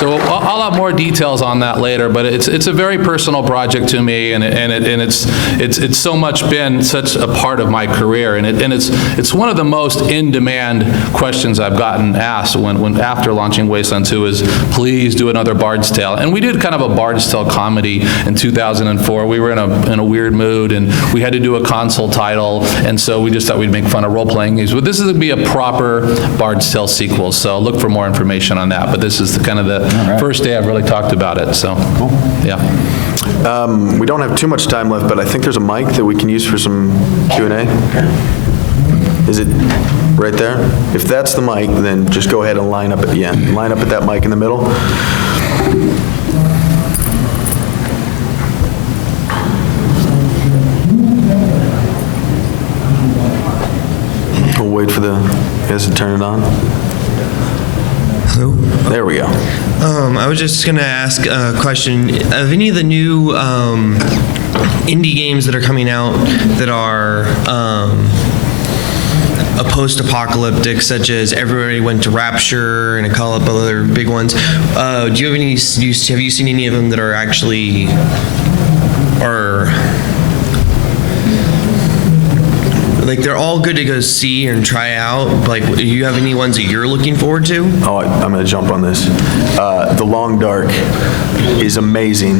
So I'll have more details on that later, but it's a very personal project to me, and it's so much been such a part of my career, and it's one of the most in-demand questions I've gotten asked when after launching Wasteland 2 is, please do another Bard's Tale. And we did kind of a Bard's Tale comedy in 2004. We were in a weird mood, and we had to do a console title, and so we just thought we'd make fun of role-playing games. But this is going to be a proper Bard's Tale sequel, so look for more information on that. But this is the kind of the first day I've really talked about it, so, yeah. We don't have too much time left, but I think there's a mic that we can use for some Q&A. Is it right there? If that's the mic, then just go ahead and line up at the end. Line up at that mic in the middle. We'll wait for the guys to turn it on. Hello? There we go. I was just going to ask a question. Of any of the new indie games that are coming out that are a post-apocalyptic, such as Everybody Went to Rapture and a couple of other big ones, do you have any? Have you seen any of them that are actually like they're all good to go see and try out? Like, do you have any ones that you're looking forward to? Oh, I'm going to jump on this. The Long Dark is amazing,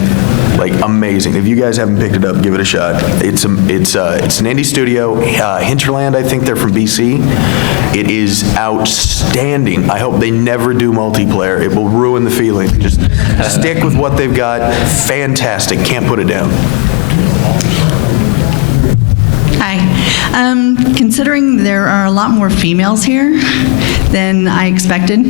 like amazing. If you guys haven't picked it up, give it a shot. It's an indie studio, Hinterland, I think they're from BC. It is outstanding. I hope they never do multiplayer. It will ruin the feeling. Just stick with what they've got. Fantastic. Can't put it down. Hi. Considering there are a lot more females here than I expected,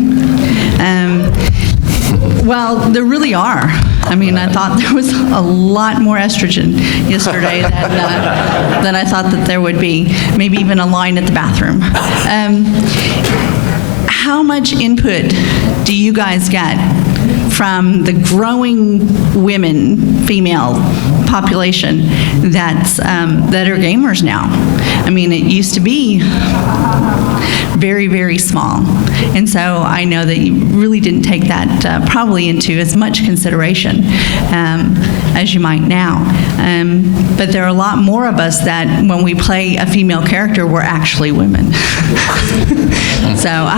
well, there really are. I mean, I thought there was a lot more estrogen yesterday than I thought that there would be, maybe even a line at the bathroom. How much input do you guys get from the growing female population that are gamers now? I mean, it used to be very, very small. And so I know that you really didn't take that probably into as much consideration as you might now. But there are a lot more of us that when we play a female character, we're actually women. So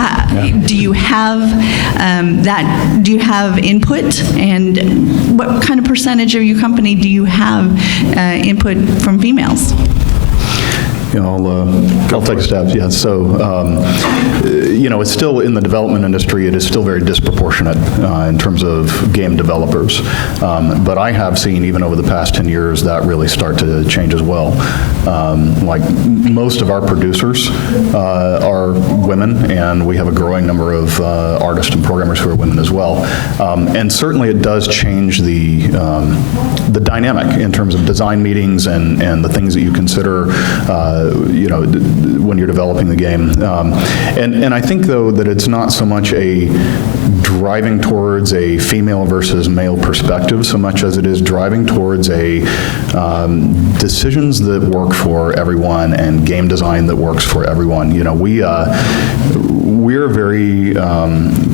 do you have that? Do you have input? And what kind of percentage of your company do you have input from females? I'll take a stab. Yeah. So, it's still in the development industry. It is still very disproportionate in terms of game developers. But I have seen, even over the past 10 years, that really start to change as well. Like most of our producers are women, and we have a growing number of artists and programmers who are women as well. And certainly, it does change the dynamic in terms of design meetings and the things that you consider. When you're developing the game. And I think, though, that it's not so much a driving towards a female versus male perspective so much as it is driving towards a decisions that work for everyone and game design that works for everyone. We're very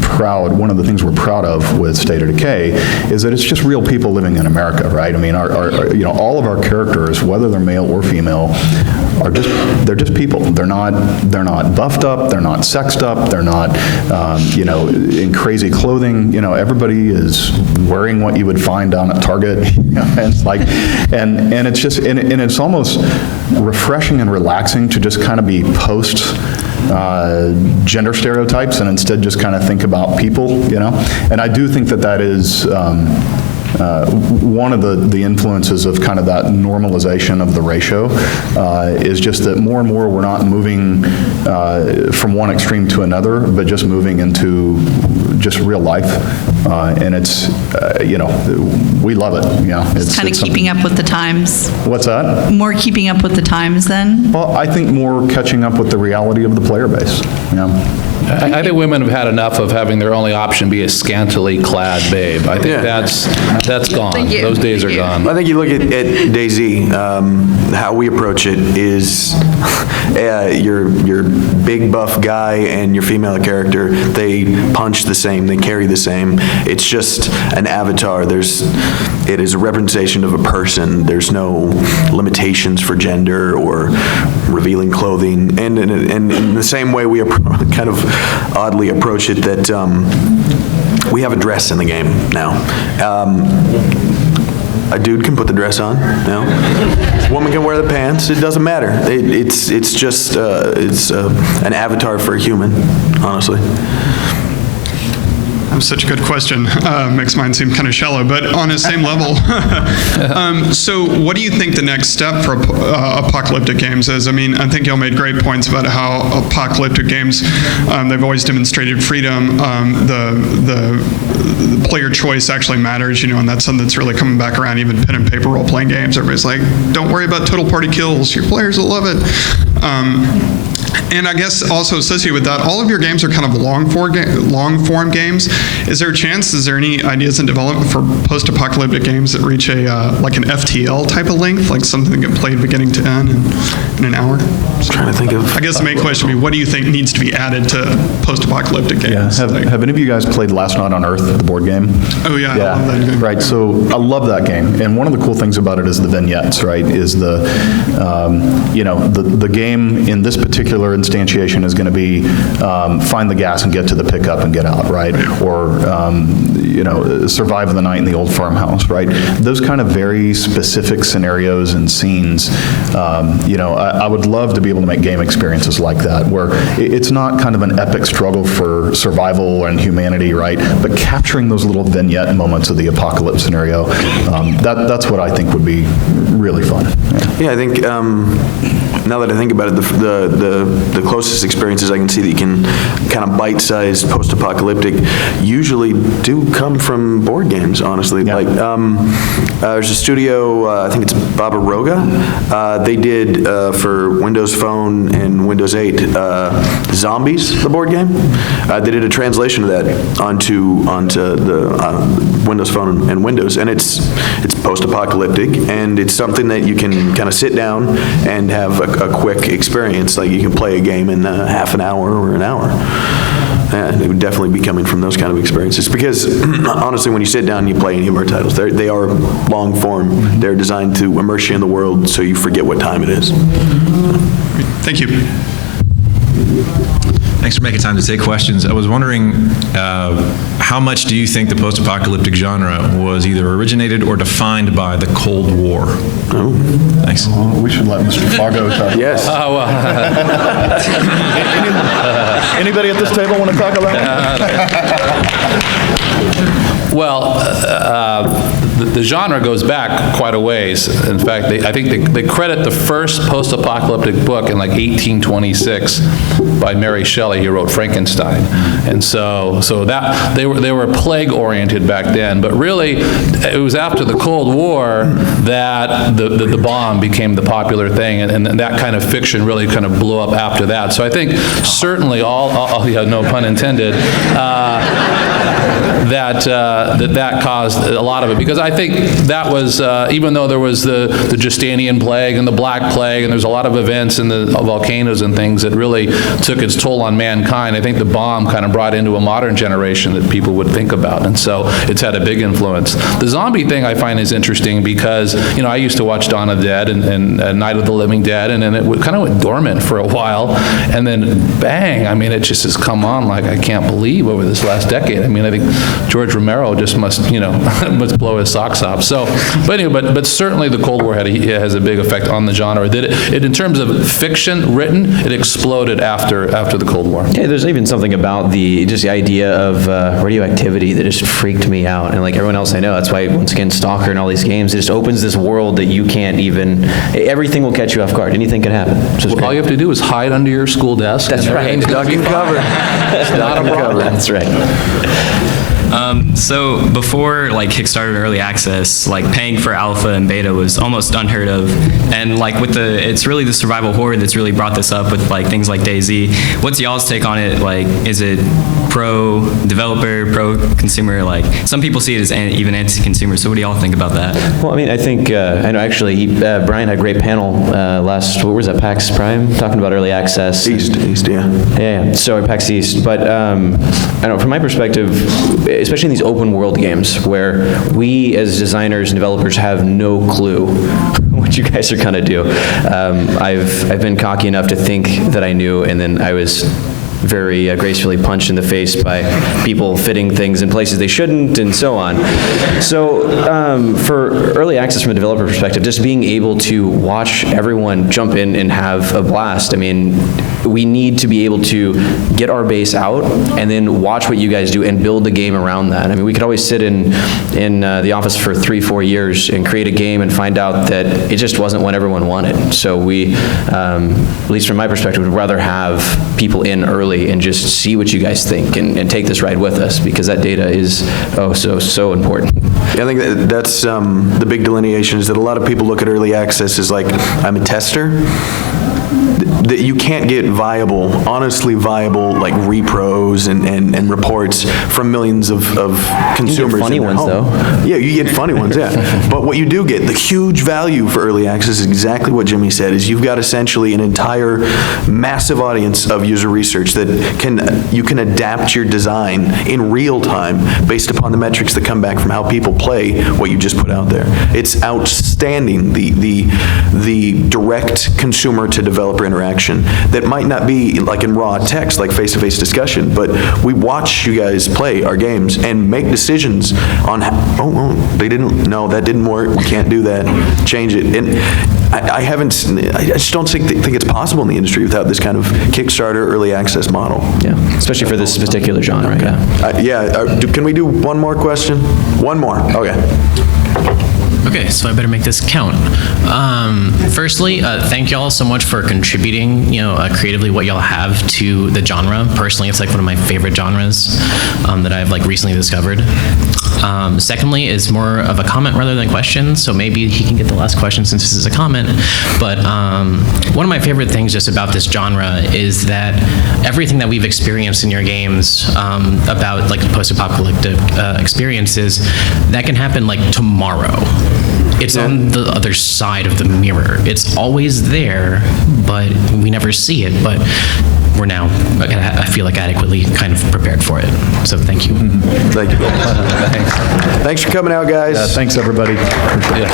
proud. One of the things we're proud of with State of Decay is that it's just real people living in America, right? I mean, all of our characters, whether they're male or female, they're just people. They're not buffed up. They're not sexed up. They're not in crazy clothing. Everybody is wearing what you would find down at Target. And it's like, and it's just and it's almost refreshing and relaxing to just kind of be post gender stereotypes and instead just kind of think about people. And I do think that is. One of the influences of kind of that normalization of the ratio is just that more and more we're not moving from one extreme to another, but just moving into just real life. And it's, we love it. It's kind of keeping up with the times. What's that? More keeping up with the times then? Well, I think more catching up with the reality of the player base. I think women have had enough of having their only option be a scantily clad babe. I think that's gone. Thank you. Those days are Thank you. gone. I think you look at DayZ, how we approach it is your big buff guy and your female character, they punch the same, they carry the same. It's just an avatar. It is a representation of a person. There's no limitations for gender or revealing clothing. And in the same way we kind of oddly approach it that we have a dress in the game now. A dude can put the dress on, a woman can wear the pants, it doesn't matter. It's just an avatar for a human, honestly. Such a good question. Makes mine seem kind of shallow, but on the same level. So what do you think the next step for apocalyptic games is? I mean, I think y'all made great points about how apocalyptic games, they've always demonstrated freedom. The player choice actually matters, and that's something that's really coming back around. Even pen and paper role-playing games, everybody's like, don't worry about total party kills. Your players will love it. And I guess also associated with that, all of your games are kind of long-form games. Is there a chance, is there any ideas in development for post-apocalyptic games that reach like an FTL type of length, like something that can play beginning to end in an hour? I'm trying to think of... I guess the main question would be, what do you think needs to be added to post-apocalyptic games? Yeah. Have any of you guys played Last Night on Earth, the board game? Oh, yeah. I love that game. Right. So I love that game. And one of the cool things about it is the vignettes, right? Is the game in this particular instantiation is going to be find the gas and get to the pickup and get out, right? Or, survive the night in the old farmhouse, right? Those kind of very specific scenarios and scenes, I would love to be able to make game experiences like that, where it's not kind of an epic struggle for survival and humanity, right? But capturing those little vignette moments of the apocalypse scenario, that's what I think would be really fun. Yeah, I think now that I think about it, the closest experiences I can see that you can kind of bite-sized post-apocalyptic usually do come from board games, honestly. Yeah. Like, there's a studio, I think it's Babaroga. They did for Windows Phone and Windows 8 Zombies, the board game. They did a translation of that onto the Windows Phone and Windows, and it's post-apocalyptic, and it's something that you can kind of sit down and have a quick experience. Like you can play a game in half an hour or an hour. And it would definitely be coming from those kind of experiences because honestly, when you sit down and you play any of our titles, they are long form. They're designed to immerse you in the world so you forget what time it is. Thank you. Thanks for making time to take questions. I was wondering, how much do you think the post-apocalyptic genre was either originated or defined by the Cold War? Oh. Thanks. Well, we should let Mr. Fargo talk. Yes. Anybody at this table want to talk about it? Well, the genre goes back quite a ways. In fact, I think they credit the first post-apocalyptic book in like 1826 by Mary Shelley, who wrote Frankenstein. And so that they were plague-oriented back then. But really, it was after the Cold War that the bomb became the popular thing, and that kind of fiction really kind of blew up after that. So I think certainly no pun intended, that caused a lot of it, because I think that was, even though there was the Justinian plague and the Black Plague, and there's a lot of events and the volcanoes and things that really took its toll on mankind, I think the bomb kind of brought into a modern generation that people would think about, and so it's had a big influence. The zombie thing I find is interesting because, I used to watch Dawn of the Dead and Night of the Living Dead, and then it kind of went dormant for a while, and then bang, it just has come on like I can't believe over this last decade. I think George Romero just must blow his socks off. So, but certainly the Cold War has a big effect on the genre. It in terms of fiction written, it exploded after the Cold War. Yeah, there's even something about the idea of radioactivity that just freaked me out. And like everyone else I know, that's why, once again, Stalker and all these games, it just opens this world that you can't even, everything will catch you off guard. Anything could happen. All you have to do is hide under your school desk. That's right. Duck and cover. It's not a problem. That's right. So before like Kickstarter and early access, like paying for alpha and beta was almost unheard of. And like it's really the survival horror that's really brought this up with like things like DayZ. What's y'all's take on it? Like, is it pro developer, pro consumer? Like some people see it as even anti-consumer. So what do y'all think about that? Well, I mean, I think, I know actually, Brian had a great panel last, what was that, PAX Prime, talking about early access. East, yeah. Yeah, so PAX East. But I know from my perspective, especially in these open world games where we as designers and developers have no clue what you guys are gonna do. I've been cocky enough to think that I knew, and then I was very gracefully punched in the face by people fitting things in places they shouldn't, and so on. So for early access from a developer perspective, just being able to watch everyone jump in and have a blast. I mean, we need to be able to get our base out and then watch what you guys do and build the game around that. I mean, we could always sit in the office for 3-4 years and create a game and find out that it just wasn't what everyone wanted. So we, at least from my perspective, would rather have people in early and just see what you guys think and take this ride with us, because that data is so important. Yeah, I think that's the big delineation, is that a lot of people look at early access as like, I'm a tester. That you can't get honestly viable, like repros and reports from millions of consumers. You get funny ones, though. Yeah, you get funny ones, yeah. But what you do get, the huge value for early access is exactly what Jimmy said, is you've got essentially an entire massive audience of user research that you can adapt your design in real time based upon the metrics that come back from how people play what you just put out there. It's outstanding, the direct consumer to developer interaction that might not be like in raw text, like face-to-face discussion, but we watch you guys play our games and make decisions on, that didn't work, we can't do that, change it. And I just don't think it's possible in the industry without this kind of Kickstarter early access model. Yeah, especially for this particular genre. Okay. Can we do one more question? One more, okay. Okay, so I better make this count. Firstly, thank y'all so much for contributing, creatively what y'all have to the genre. Personally, it's like one of my favorite genres that I've like recently discovered. Secondly, is more of a comment rather than a question, so maybe he can get the last question since this is a comment. But one of my favorite things just about this genre is that everything that we've experienced in your games about like post-apocalyptic experiences, that can happen like tomorrow. It's on the other side of the mirror. It's always there, but we never see it. But we're now, I feel like, adequately kind of prepared for it. So thank you. Thank you. Thanks for coming out, guys. Thanks, everybody. Yeah.